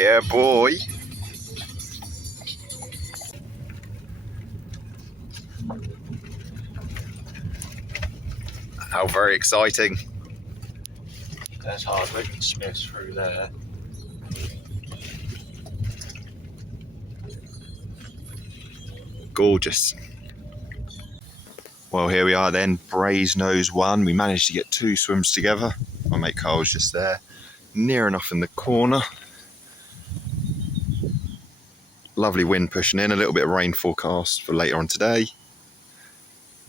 Yeah, boy. How very exciting. There's hardly Smiths through there. Gorgeous. Well, here we are then, Brasenose 1. We managed to get 2 swims together. My mate Carl's just there, near enough in the corner. Lovely wind pushing in, a little bit of rain forecast for later on today.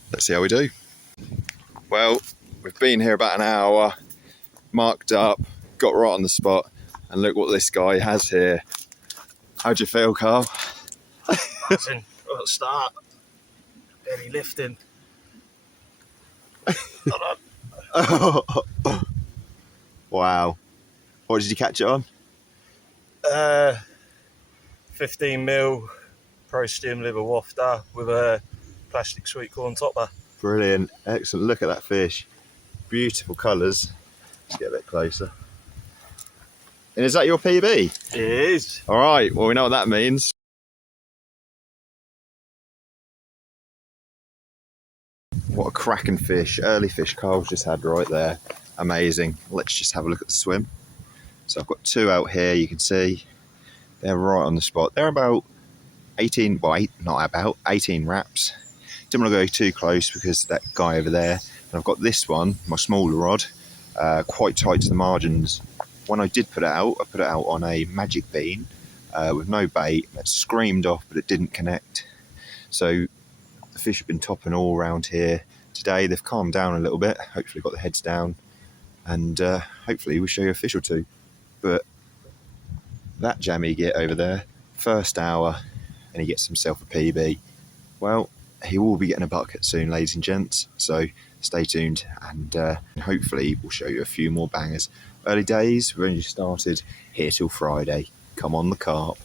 Let's see how we do. Well, we've been here about an hour, marked up, got right on the spot, and look what this guy has here. How'd you feel, Karl? As in, at the start, heavy lifting. Wow. What did you catch it on? 15mm Pro Stim liver wafter with a plastic sweetcorn topper. Brilliant. Excellent. Look at that fish. Beautiful colours. Let's get a bit closer. And is that your PB? It is. All right. Well, we know what that means. What a cracking fish. Early fish Carl's just had right there. Amazing. Let's just have a look at the swim. So I've got 2 out here, you can see. They're right on the spot. They're about 18, well, not about, 18 wraps. Didn't want to go too close because of that guy over there. And I've got this one, my smaller rod, quite tight to the margins. When I did put it out, I put it out on a magic bean with no bait. It screamed off, but it didn't connect. So the fish have been topping all around here today. They've calmed down a little bit, hopefully got the heads down, and hopefully we'll show you a fish or 2. But that jammy git over there, first hour, and he gets himself a PB. Well, he will be getting a bucket soon, ladies and gents, so stay tuned, and hopefully we'll show you a few more bangers. Early days, we've only started, here till Friday. Come on the carp.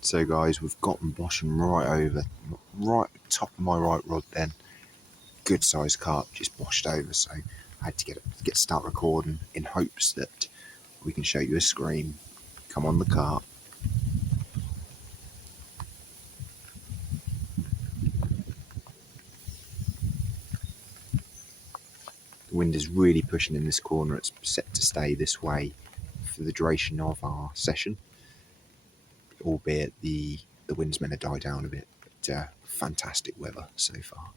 So guys, we've got them boshing right over, right top of my right rod then. Good sized carp just washed over, so I had to get start recording in hopes that we can show you a scream. Come on the carp. The wind is really pushing in this corner. It's set to stay this way for the duration of our session, albeit the wind's meant to die down a bit, but fantastic weather so far.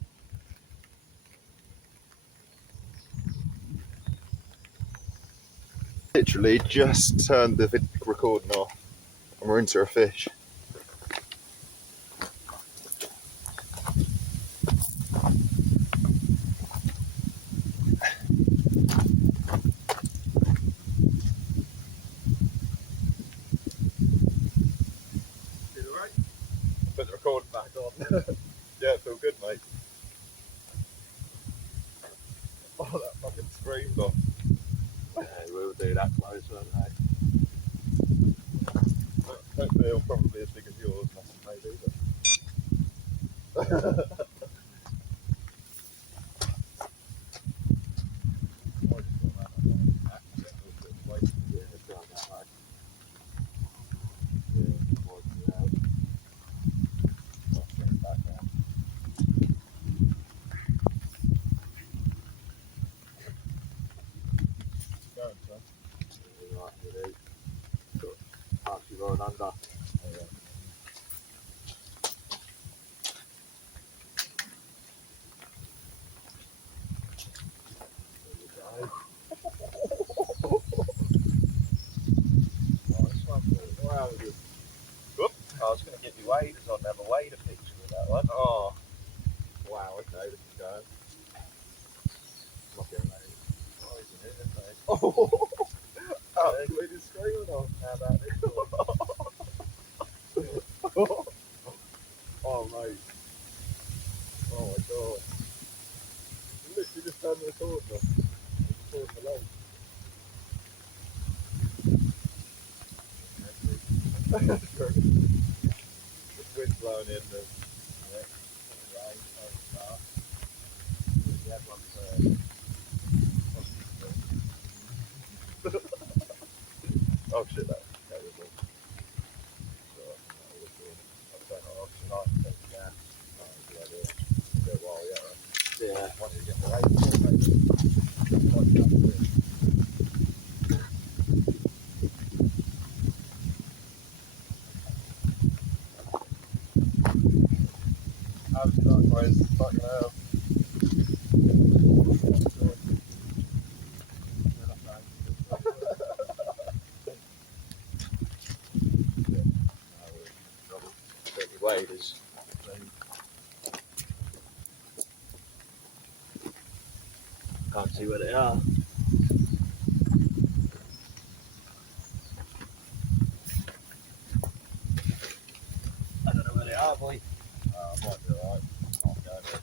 Literally just turned the recording off and we're into a fish. Put the recording back on. Yeah, it feels good, mate. Oh, that fucking screamed off. Yeah, we'll do that close, won't they? Don't feel probably as big as yours, maybe, but... Under. I was going to get you waders on, have a wader picture with that one. Oh, wow, okay, this is going. Lucky Oh, isn't it, isn't it? Oh, absolutely screaming off. How about this one? Oh, mate. Oh, my God. You literally just turned the recording off. Recording alone. The wind blowing in. Oh shit, that's terrible. I'll turn it off tonight. Yeah. Yeah. Once you get the how's it like, guys? Fucking hell. Waders. Can't see where they are. I don't know where they are, boy. Might be alright. I'll go there.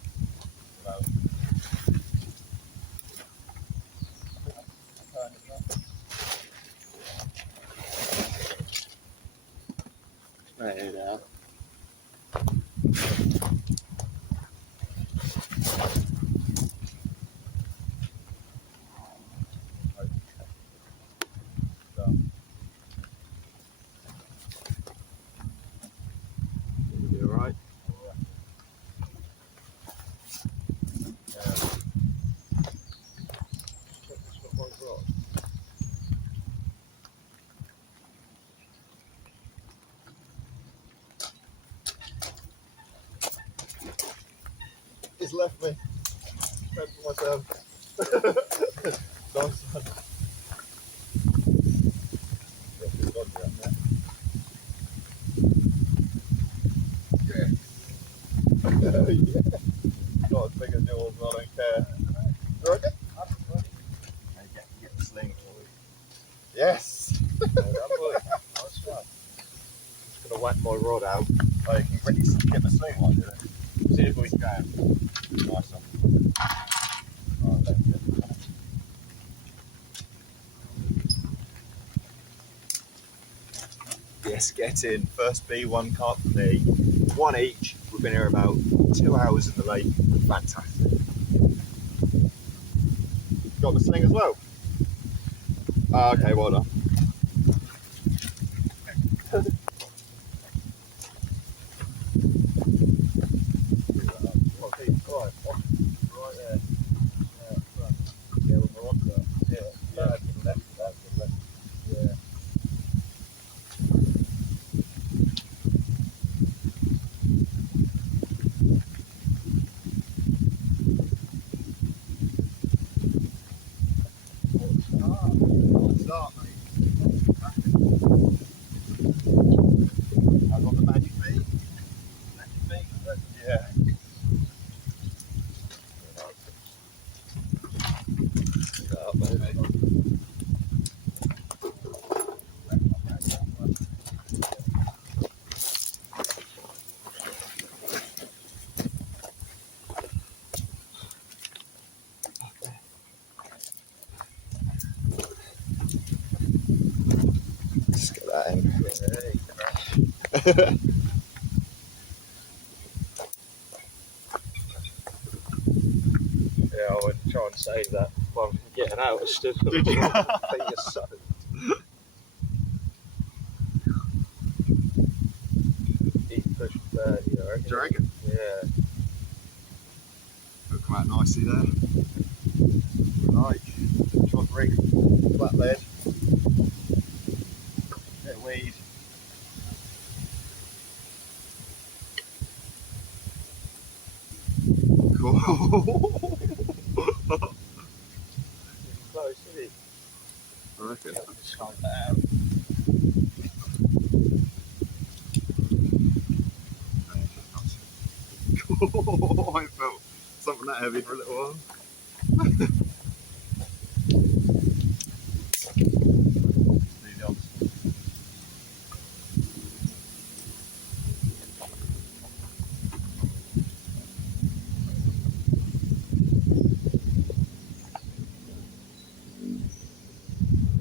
Right now. You alright? He's left me. Fed for myself. Nice one. Yeah. Not as big as yours, I don't care. You reckon? Get the sling for you. Yes! Nice one. Just gonna whack my rod out. Oh, you can really get the sling one, do it? See if we can. Nice one. Oh, that's it. Yes, get in. First B1 carp for me. One each. We've been here about 2 hours in the lake. Fantastic. Got the sling as well? Oh, okay, well done. Right there. Yeah, with my rods up. Yeah, to the left, to the left. Yeah. Start, mate. I've got the magic feet. Magic feet, is it? Yeah. Pick that up, baby. Just get that in. Yeah, I would try and save that while I'm getting out. I stood for the feet are soaked. He's pushed 30, I reckon. Do you reckon? Yeah. It'll come out nicely there. Right. Try and rig flat lead. Bit of weed. Cool. Close, is he? I reckon. Just slide that out. I felt something that heavy for a little while. Leave it on.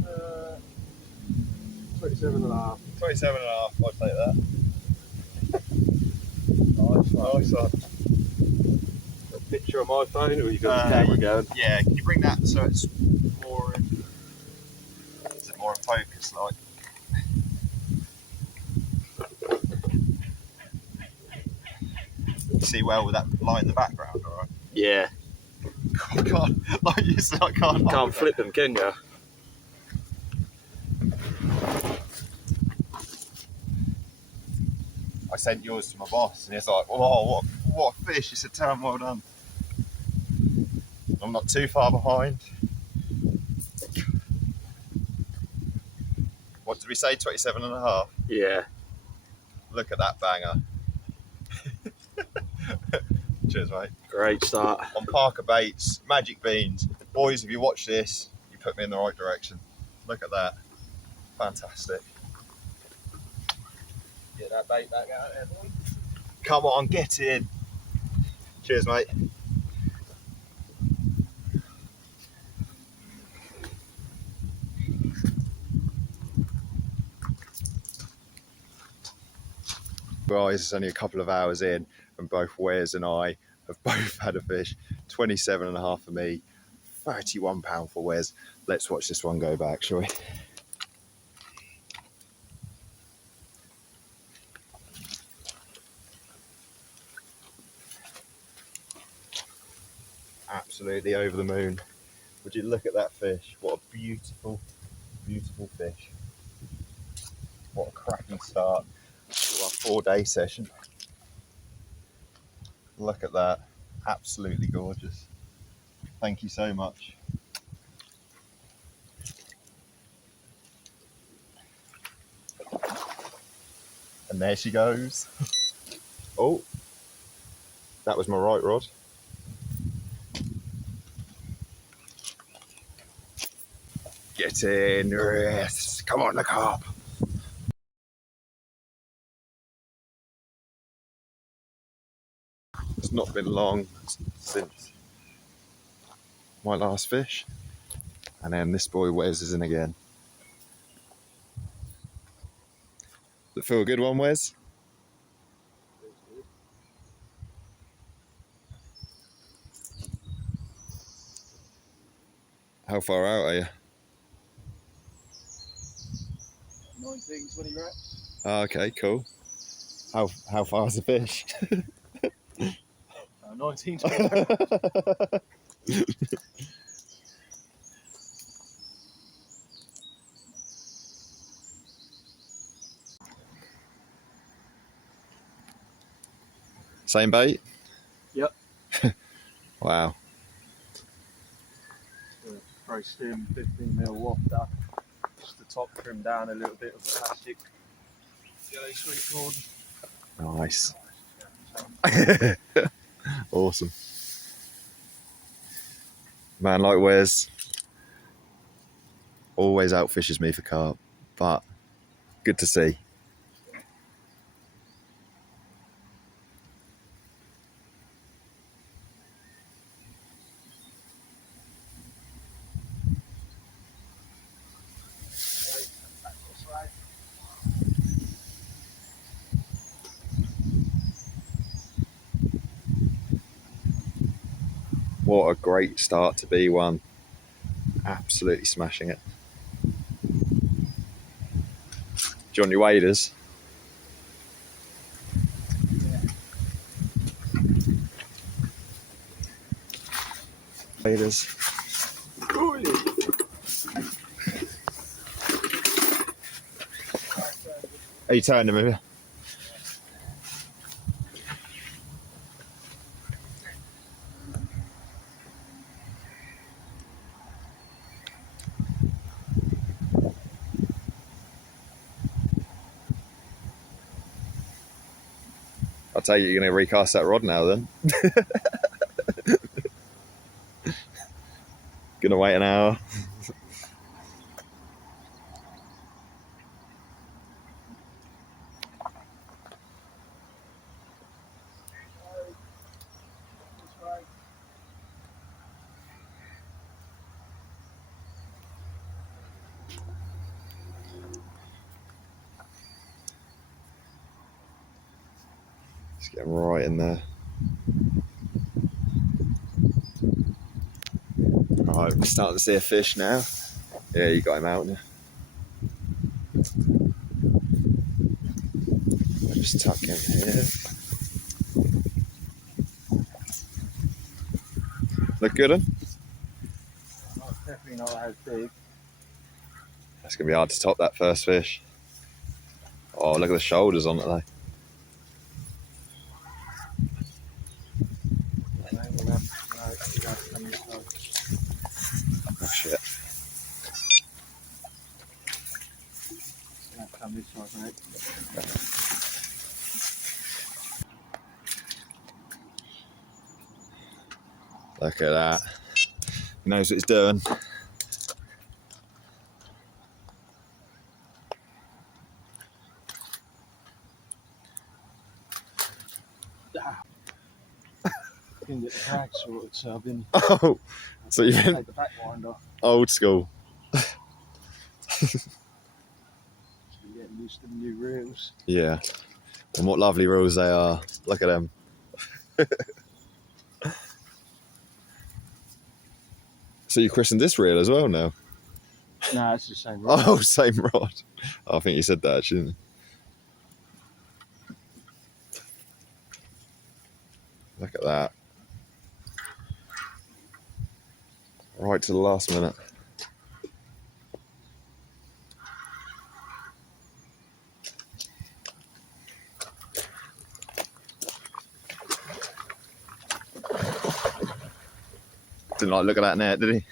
Uh, 27.5. 27.5, I'll take that. Nice one. Got a picture on my phone, or you got the camera going? Yeah, can you bring that so it's more in, is it more in focus like? see well with that light in the background, all right? Yeah. I can't, like you said, I can't hold Can't it. flip them, can you? I sent yours to my boss, and he's like, "Oh, what a fish!" He said, "Tell him well done." I'm not too far behind. What did we say? 27.5. Yeah. Look at that banger. Cheers, mate. Great start. On Parker Baits, Magic Beans. Boys, if you watch this, you put me in the right direction. Look at that. Fantastic. Get that bait back out there, boy. Come on, get in. Cheers, mate. Guys, it's only a couple of hours in, and both Wes and I have both had a fish. 27.5 for me, £31 for Wes. Let's watch this one go back, shall we? Absolutely over the moon. Would you look at that fish? What a beautiful, beautiful fish. What a cracking start to our 4-day session. Look at that. Absolutely gorgeous. Thank you so much. And there she goes. Oh, that was my right rod. Get in, yes. Come on, the carp. It's not been long since my last fish. And then this boy Wes is in again. Does it feel a good one, Wes? How far out are you? 19, 20 reps. Oh, okay, cool. How far is the fish? 19, 20 reps. Same bait? Yep. Wow. Pro stim 15mm wafter. Just the top trimmed down a little bit with a plastic yellow sweetcorn. Nice. Awesome. Man like Wes always outfishes me for carp, but good to see. What a great start to B1. Absolutely smashing it. Do you want your waders? Waders. Are you turning them over? I'll tell you, you're going to recast that rod now then. Gonna wait an hour. Just get him right in there. Alright, we're starting to see a fish now. Yeah, you got him out now. I'll just tuck in here. good one. That's definitely not as big. That's going to be hard to top that first fish. Oh, look at the shoulders on it though. No, we'll have to come this way. Oh shit. We'll have to come this way, mate. Look at that. He knows what he's doing. Couldn't get the drag sorted, so I've been Oh, so you've been take the back wind off. old school. Just been getting used to the new reels. Yeah. And what lovely reels they are. Look at them. So you christened this reel as well now? No, it's the same rod. Oh, same rod. Oh, I think you said that actually, didn't you? Look at that. Right to the last minute. Didn't like look at that net, did he?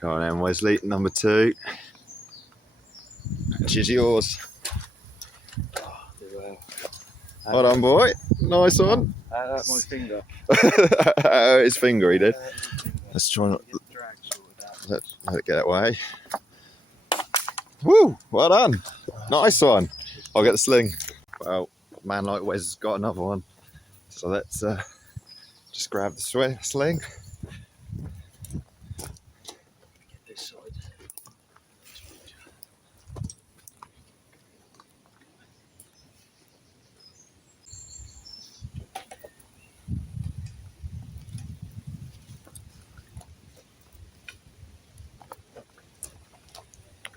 Come on then, Wesley, number 2. She's yours. Well done, boy. Nice one. My finger. His finger, he did. Let's try not Get the drag sorted out. let it get away. Woo! Well done. Nice one. I'll get the sling. Well, a man like Wes has got another one. So let's just grab the sling. Get this side.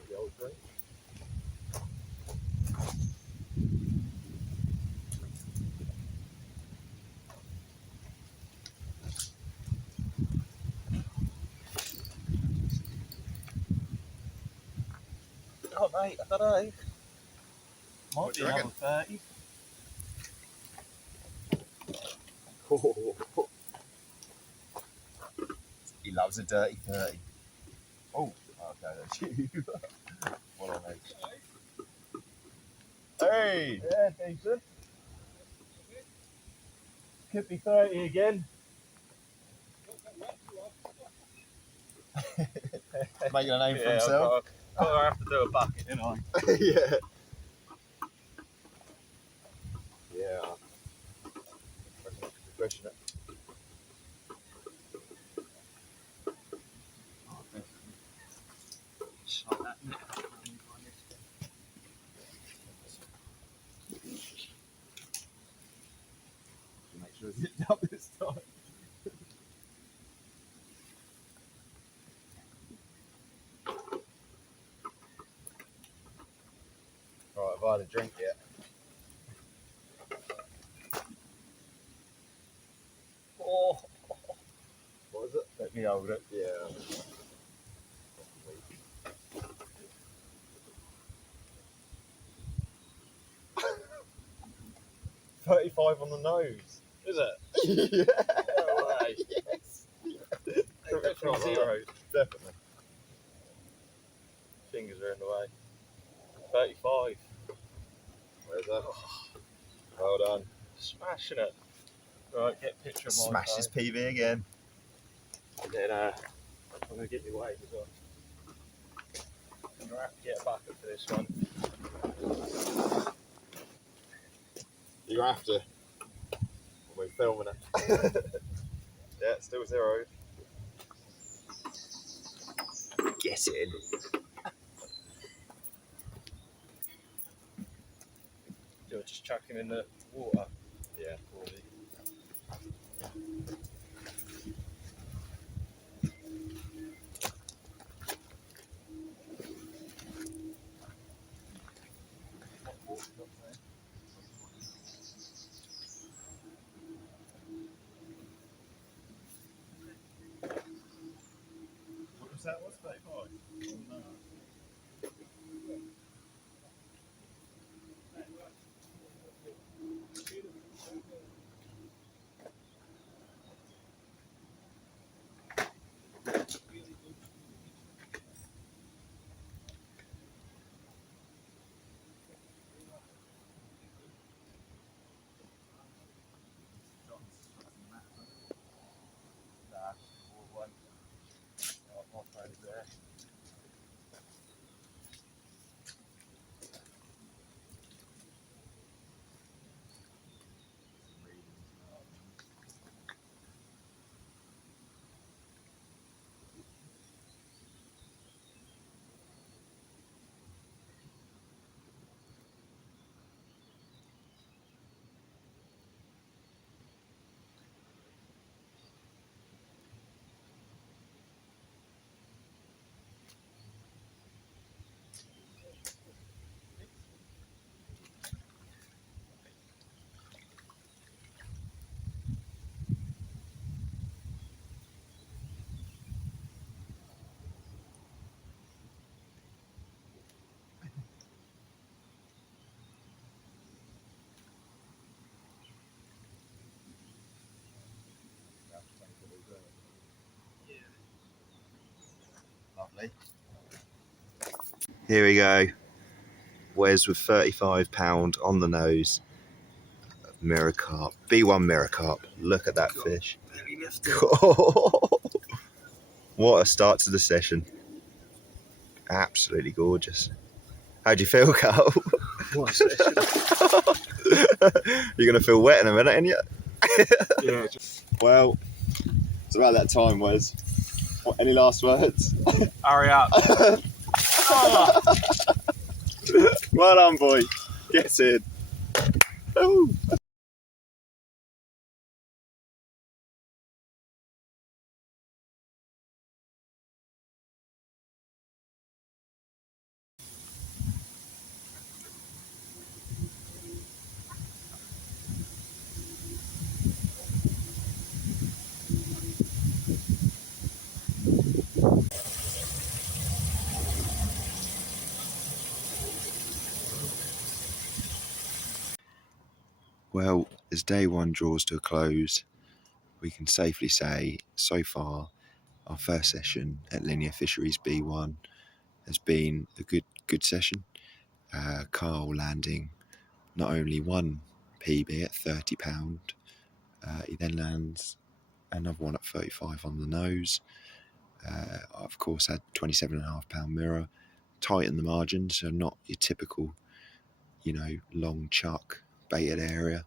The old drink. Oh mate, I don't know. What Might do be you another 30. He loves a dirty 30. Oh, okay, that's you. Well on, mate. Hey! Yeah, decent. Could be 30 again. Making a name for Yeah, himself. I'll have to do a bucket, you know. Yeah. Yeah. Question it. Make sure it's zipped up this time. Right, have I had a drink yet? Oh, What is it? let me hold it. Yeah. 35 on the nose. Is it? Yeah. No way. Yes. Definitely zero. Definitely. Fingers are in the way. 35. Where's that? Well done. Smashing it. Right, get a picture of my Smash his PB again. And then I'm going to get my weight as well. I'm going to have to get a bucket for this one. You have to. We're filming it. Yeah, it's still 0. Get in. Do I just chuck him in the water? Yeah, probably. definitely. Here we go. Wes with £35 on the nose. Mirror carp. B1 mirror carp. Look at that fish. What a start to the session. Absolutely gorgeous. How do you feel, Karl? What a session. You're going to feel wet in a minute, ain't you? Yeah. Well, it's about that time, Wes. Any last words? Hurry up. Oh. Well done, boy. Get in. Oh. Well, as day one draws to a close, we can safely say, so far, our first session at Linear Fisheries B1 has been a good session. Karl landing not only one PB at £30, he then lands another one at 35 on the nose. Of course, had £27.5 mirror, tight in the margins, so not your typical, long chuck baited area.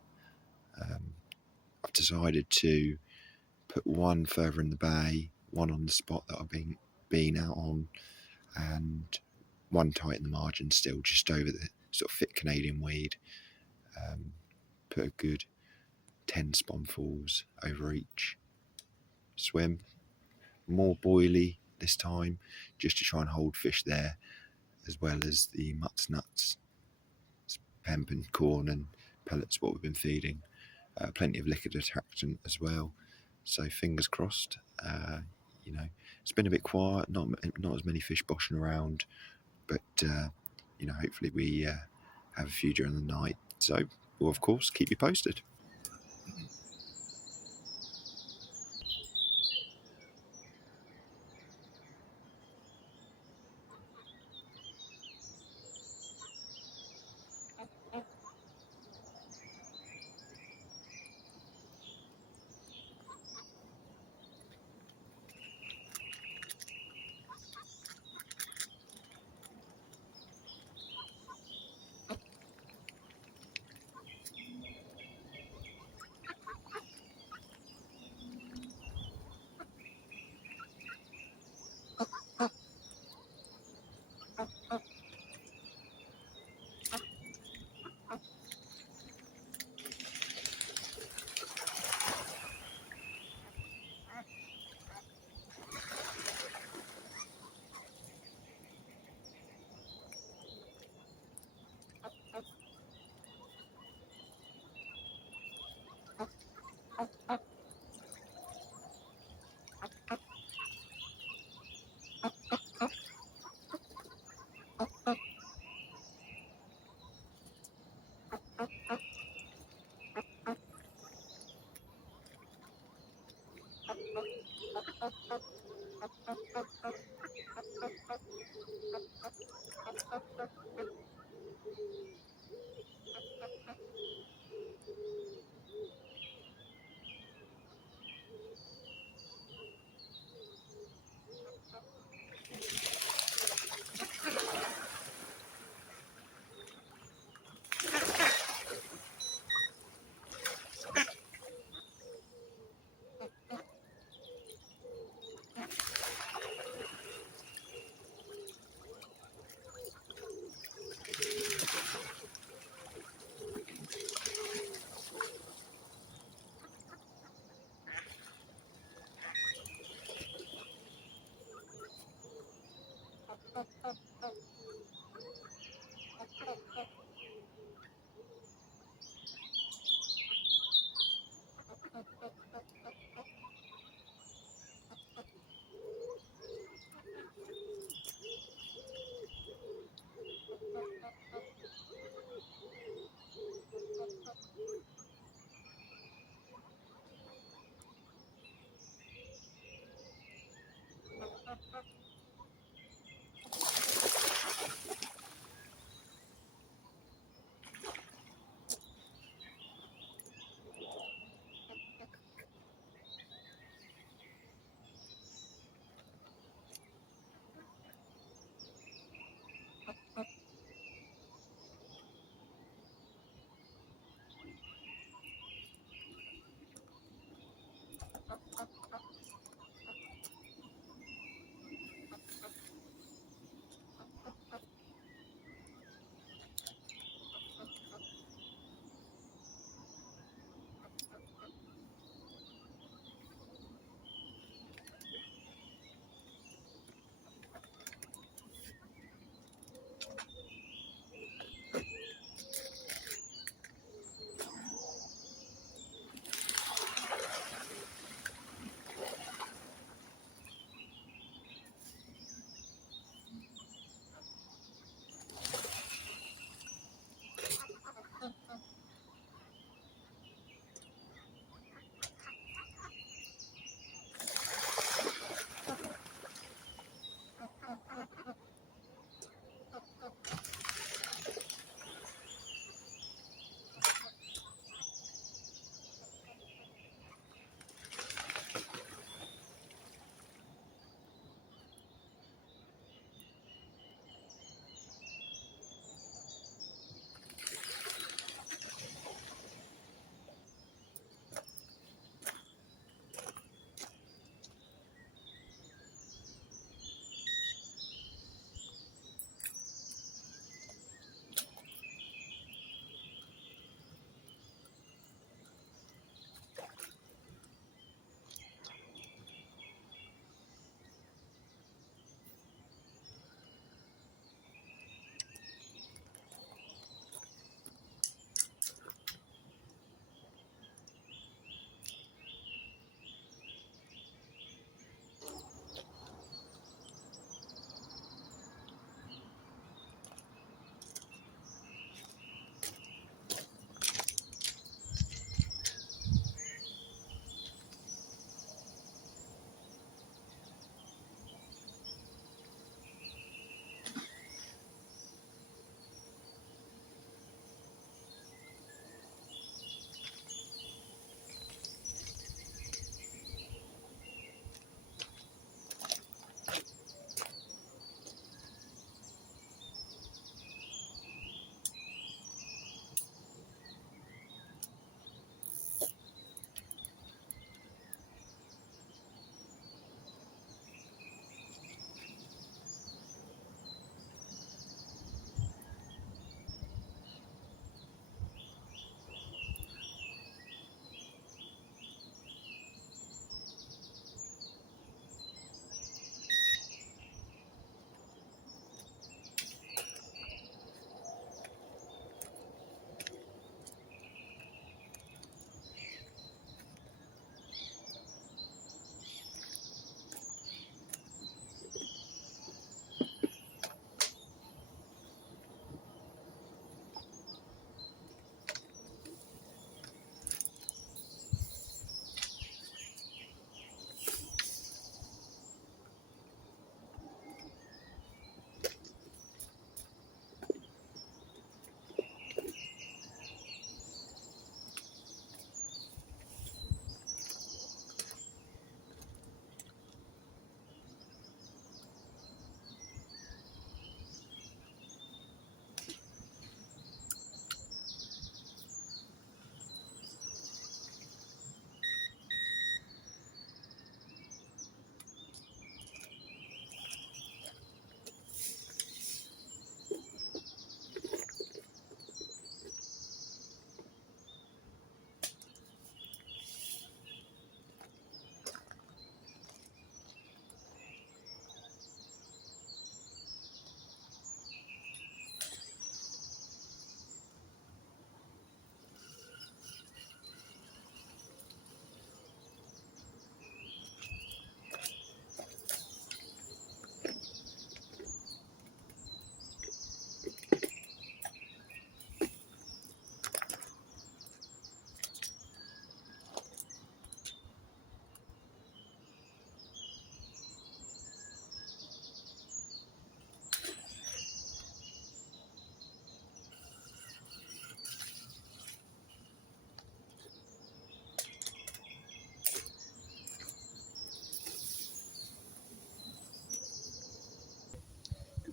I've decided to put one further in the bay, one on the spot that I've been out on, and one tight in the margin still, just over the sort of thick Canadian weed. Put a good 10 spombs over each swim. More boilie this time, just to try and hold fish there, as well as the mutts, nuts, hemp and corn and pellets, what we've been feeding. Plenty of liquid attractant as well. So fingers crossed. It's been a bit quiet, not as many fish boshing around, but hopefully we have a few during the night. So we'll of course keep you posted.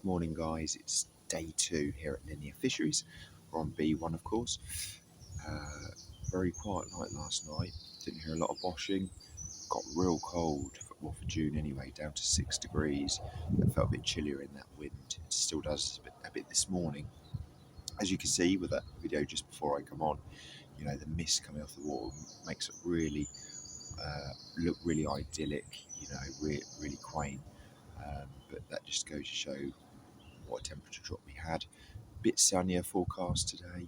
Good morning, guys. It's day 2 here at Linear Fisheries. We're on B1, of course. Very quiet night last night. Didn't hear a lot of boshing. Got real cold, for June anyway, down to 6 degrees. It felt a bit chillier in that wind. It still does a bit this morning. As you can see with that video just before I come on, you know, the mist coming off the water makes it really look really idyllic, you know, really quaint. But that just goes to show what a temperature drop we had. Bit sunnier forecast today.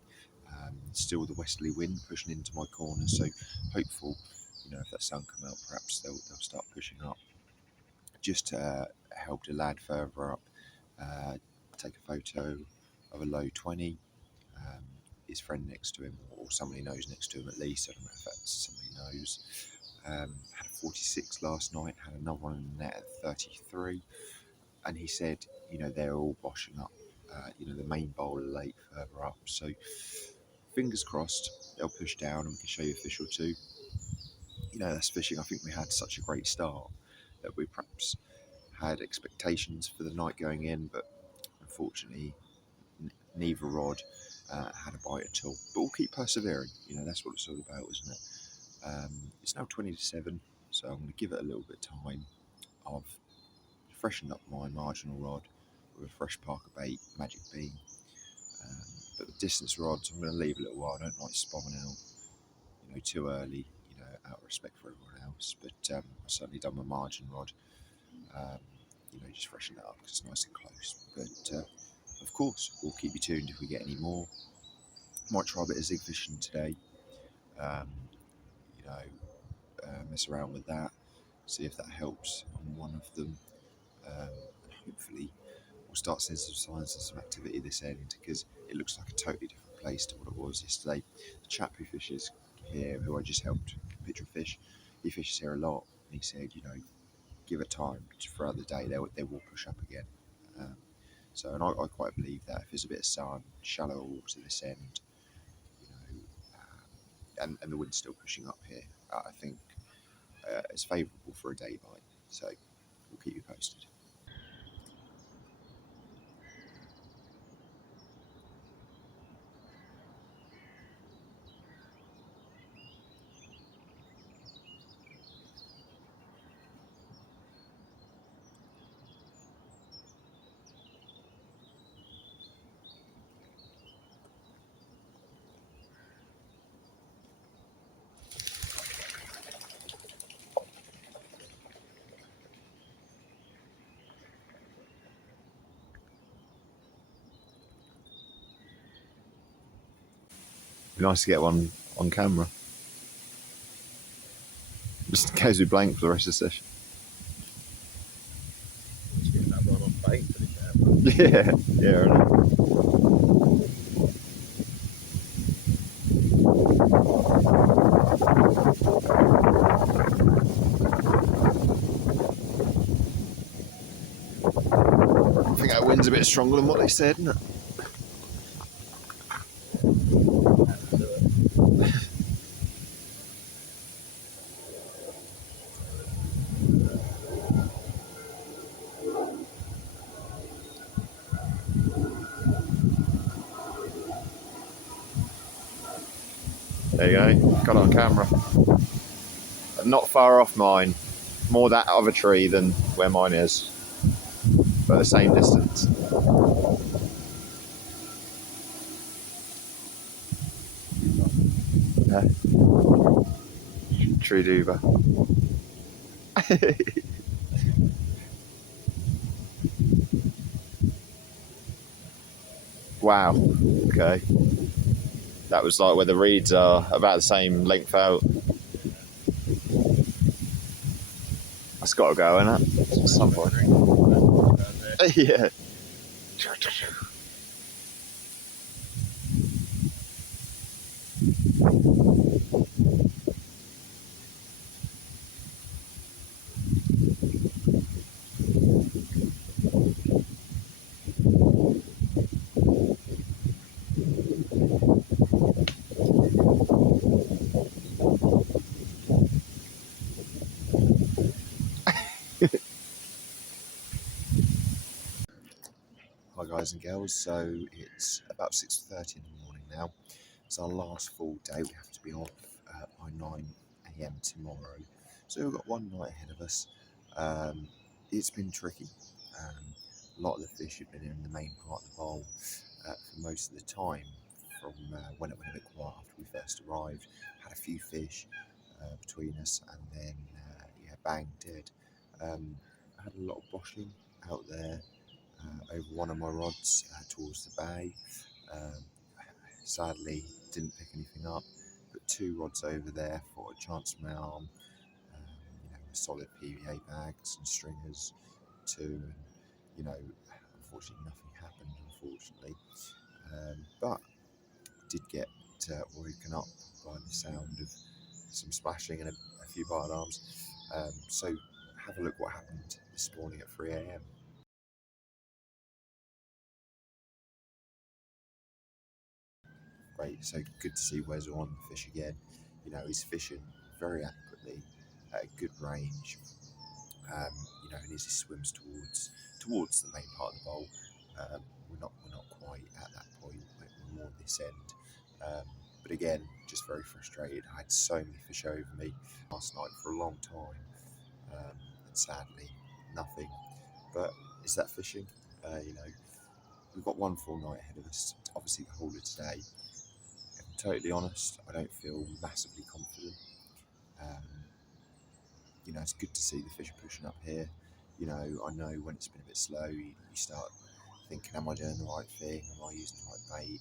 Still the westerly wind pushing into my corner, so hopeful, you know, if that sun come out, perhaps they'll start pushing up. Just helped a lad further up take a photo of a low 20. His friend next to him, or somebody knows next to him at least. I don't know if that's somebody knows. Had a 46 last night. Had another one in the net at 33. And he said, you know, they're all boshing up, you know, the main bowl of the lake further up. So fingers crossed they'll push down and we can show you a fish or two. You know, that's fishing. I think we had such a great start that we perhaps had expectations for the night going in, but unfortunately neither rod had a bite at all. But we'll keep persevering. You know, that's what it's all about, isn't it? It's now 20 to 7, so I'm going to give it a little bit of time. I've freshened up my marginal rod with a fresh Parker bait magic beam. But the distance rods, I'm going to leave a little while. I don't like spomming out, you know, too early, you know, out of respect for everyone else. But I've certainly done my margin rod, you know, just freshen that up because it's nice and close. But of course, we'll keep you tuned if we get any more. Might try a bit of zig fishing today. You know, mess around with that, see if that helps on one of them. And hopefully we'll start seeing some signs of some activity this end, because it looks like a totally different place to what it was yesterday. The chap who fishes here, who I just helped picture fish, he fishes here a lot, and he said, you know, give it time throughout the day, they will push up again. So, and I quite believe that if there's a bit of sun, shallow water this end, you know, and the wind's still pushing up here, I think it's favourable for a day bite. So we'll keep you posted. Be nice to get one on camera, just in case we blank for the rest of the session. Let's get that one on bait for the camera. Yeah, I know. I think that wind's a bit stronger than what they said, isn't it? There you go, got it on camera. Not far off mine, more that other tree than where mine is, but the same distance. True duber. Wow, okay. That was like where the reeds are, about the same length out. That's got to go, isn't it? At some point. Yeah. guys and girls. So it's about 6:30 in the morning now. It's our last full day. We have to be off by 9 a.m. tomorrow. So we've got one night ahead of us. It's been tricky. A lot of the fish have been in the main part of the bowl for most of the time from when it went a bit quiet after we first arrived. Had a few fish between us, and then yeah, bang, dead. I had a lot of boshing out there over one of my rods towards the bay. Sadly, didn't pick anything up. Put two rods over there for a chance of my arm. With solid PVA bags and stringers too, and unfortunately nothing happened. Unfortunately, but did get woken up by the sound of some splashing and a few bite alarms. So have a look what happened this morning at 3 a.m. Great, so good to see Wes on the fish again. He's fishing very adequately at a good range. And as he swims towards the main part of the bowl, we're not quite at that point. We're more this end. But again, just very frustrated. I had so many fish over me last night for a long time, and sadly, nothing. But is that fishing? We've got one full night ahead of us. Obviously, the whole of today. If I'm totally honest, I don't feel massively confident. It's good to see the fish pushing up here. I know when it's been a bit slow, you start thinking, am I doing the right thing? Am I using the right bait?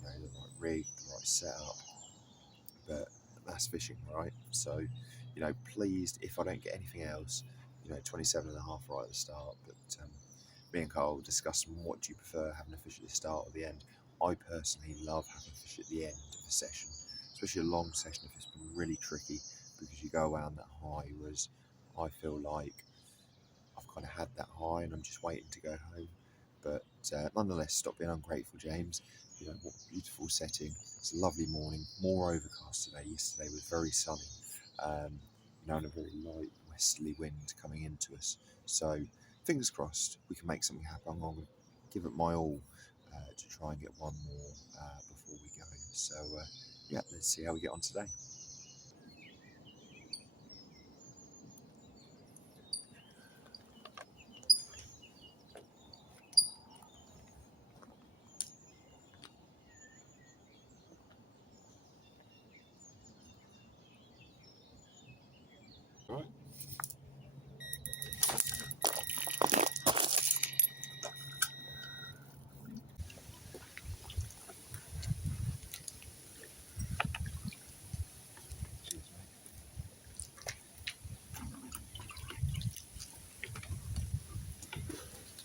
The right rig, the right setup? But that's fishing, right? So, pleased if I don't get anything else. 27 and a half right at the start. But me and Karl discussed what do you prefer, having a fish at the start or the end. I personally love having a fish at the end of a session, especially a long session if it's been really tricky, because you go around that high, whereas I feel like I've kind of had that high and I'm just waiting to go home. But nonetheless, stop being ungrateful, James. What a beautiful setting. It's a lovely morning, more overcast today. Yesterday was very sunny, and a very light westerly wind coming into us. So fingers crossed we can make something happen. I'm going to give it my all to try and get one more before we go. So yeah, let's see how we get on today. Right. Cheers, mate.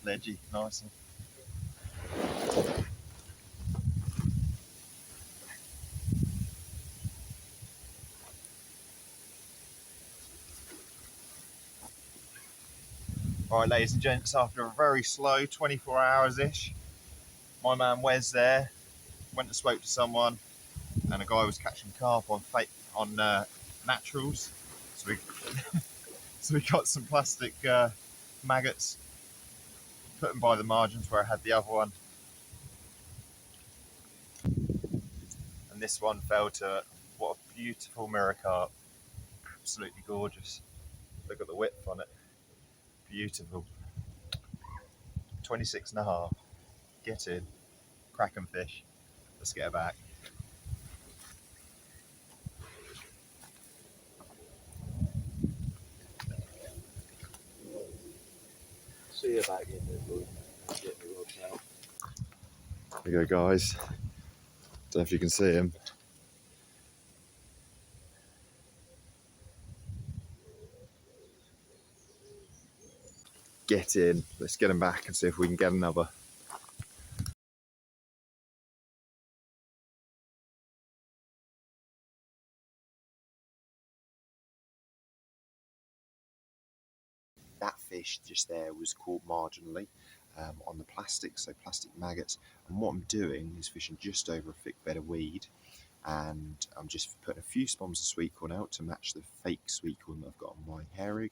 Ledgy, nice. Alright, ladies and gents, after a very slow 24 hours-ish, my man Wes there went and spoke to someone, and a guy was catching carp on naturals. So we so we got some plastic maggots, put them by the margins where I had the other one, and this one fell to what a beautiful mirror carp, absolutely gorgeous. Look at the width on it, beautiful. 26 and a half. Get in, cracking fish. Let's get her back. See you back in there, boy. Get me rods out. There you go, guys. Don't know if you can see him. Get in. Let's get him back and see if we can get another. That fish just there was caught marginally on the plastic, so plastic maggots. And what I'm doing is fishing just over a thick bed of weed, and I'm just putting a few spombs of sweetcorn out to match the fake sweetcorn that I've got on my hair rig.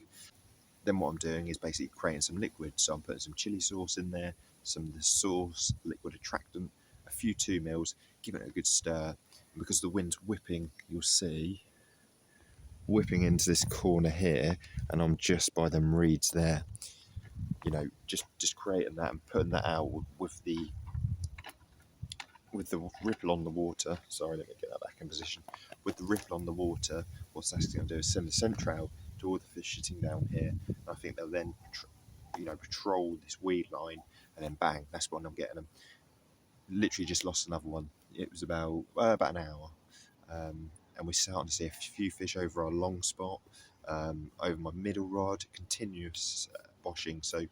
then what I'm doing is basically creating some liquid. So I'm putting some chili sauce in there, some of the sauce, liquid attractant, a few 2 mils, giving it a good stir. And because the wind's whipping, you'll see, whipping into this corner here, and I'm just by them reeds there, you know, just creating that and putting that out with the ripple on the water. Sorry, let me get that back in position. With the ripple on the water, what's that's going to do is send a scent trail to all the fish sitting down here. And I think they'll then, patrol this weed line, and then bang, that's when I'm getting them. Literally just lost another one. It was about an hour, and we're starting to see a few fish over our long spot, over my middle rod, continuous boshing. So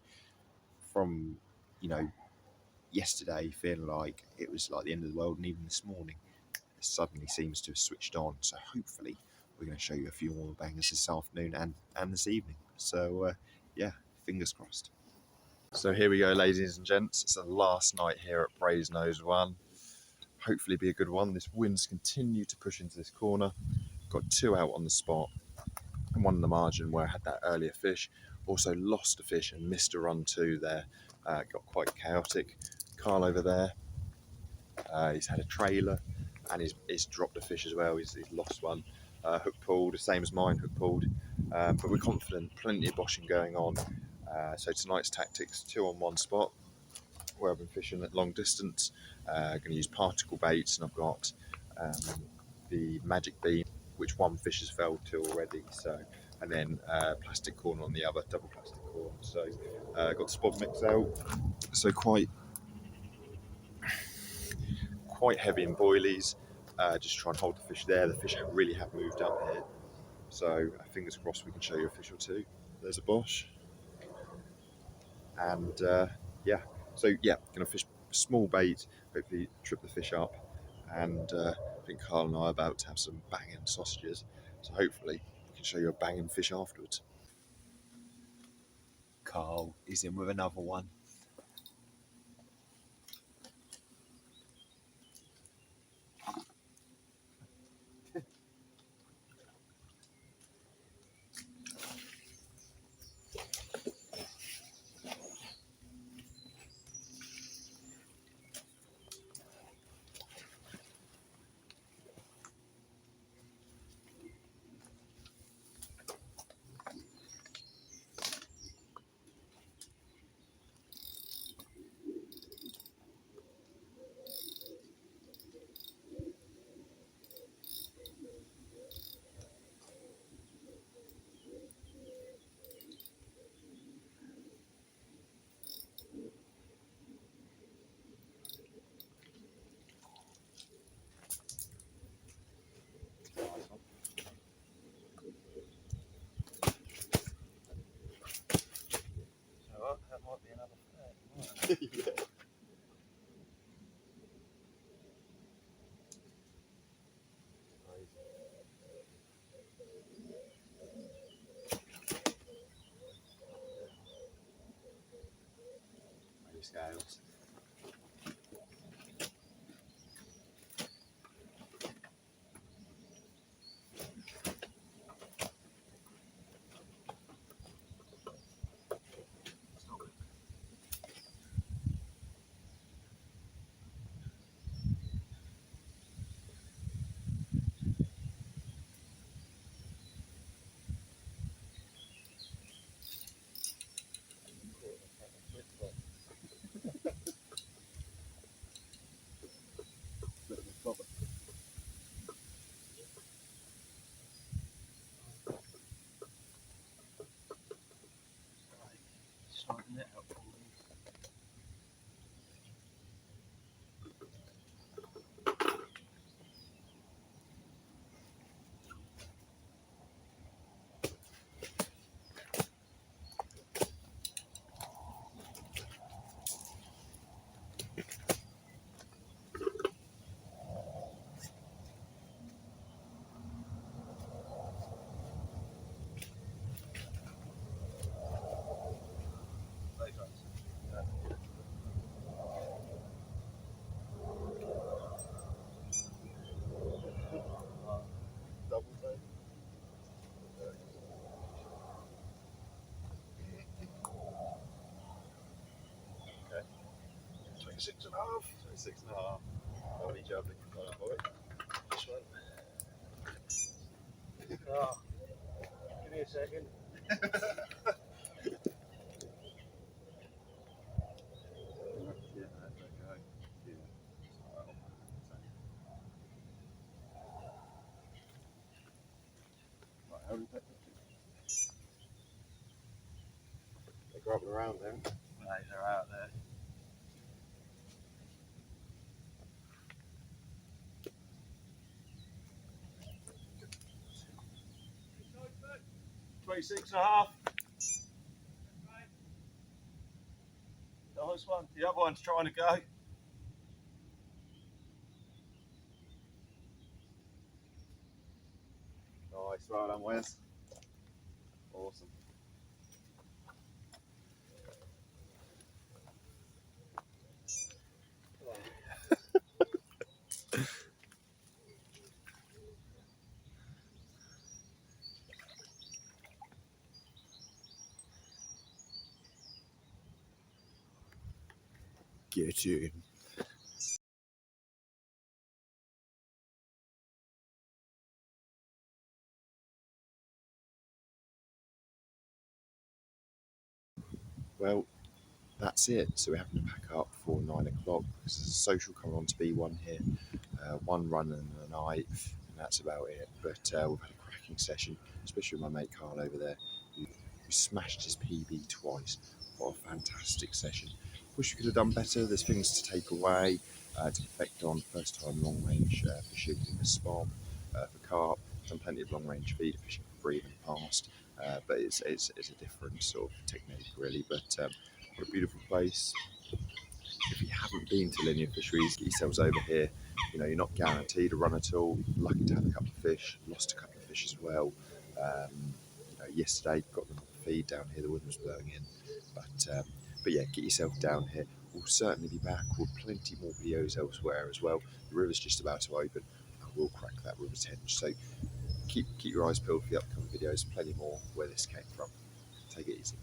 from, you know, yesterday feeling like it was like the end of the world, and even this morning it suddenly seems to have switched on. So hopefully we're going to show you a few more bangers this afternoon and this evening. So yeah, fingers crossed. So here we go, ladies and gents. It's the last night here at Brasenose 1. Hopefully be a good one. This wind's continued to push into this corner. Got 2 out on the spot and 1 in the margin where I had that earlier fish. Also lost a fish and missed a run 2 there. Got quite chaotic. Karl over there, he's had a trailer and he's dropped a fish as well. He's lost one. Hook pulled, the same as mine, hook pulled. But we're confident, plenty of boshing going on. So tonight's tactics, 2 on 1 spot where I've been fishing at long distance. Going to use particle baits, and I've got the magic beam, which 1 fish has felled to already. So, and then plastic corn on the other, double plastic corn. So got the spot mix out. So quite heavy in boilies. Just try and hold the fish there. The fish really have moved up here. So fingers crossed we can show you a fish or 2. There's a bosh. And yeah, so yeah, going to fish small bait, hopefully trip the fish up. And I think Karl and I are about to have some banging sausages. So hopefully we can show you a banging fish afterwards. Karl is in with another one. So that might be another 30. Yeah. Maybe scales. Starting it out. 26.5. 26.5. Lovely jubbly. Got it, boy. This one. Oh, give me a second. Yeah, that's okay. Yeah. Well, right, how do we take pictures? They're grabbing around there. Right, they're out there. $26.5. Nice one. The other one's trying to go. Nice, well done, Wes. Awesome. Get in. Well, that's it. So we're having to pack up for 9 o'clock because there's a social coming on to B1 here. One run in the night, and that's about it. But we've had a cracking session, especially with my mate Karl over there, who smashed his PB twice. What a fantastic session. Wish we could have done better. There's things to take away, to reflect on first time long range fishing in the spom for carp. Done plenty of long range feeder fishing for bream and past, but it's a different sort of technique really. But what a beautiful place. If you haven't been to Linear Fisheries, get yourselves over here. You know, you're not guaranteed a run at all. Lucky to have a couple of fish, lost a couple of fish as well. Yesterday got them on the feed down here, the wind was blowing in. But yeah, get yourself down here. We'll certainly be back with plenty more videos elsewhere as well. The river's just about to open. I will crack that river tinge. So keep your eyes peeled for the upcoming videos. Plenty more where this came from. Take it easy.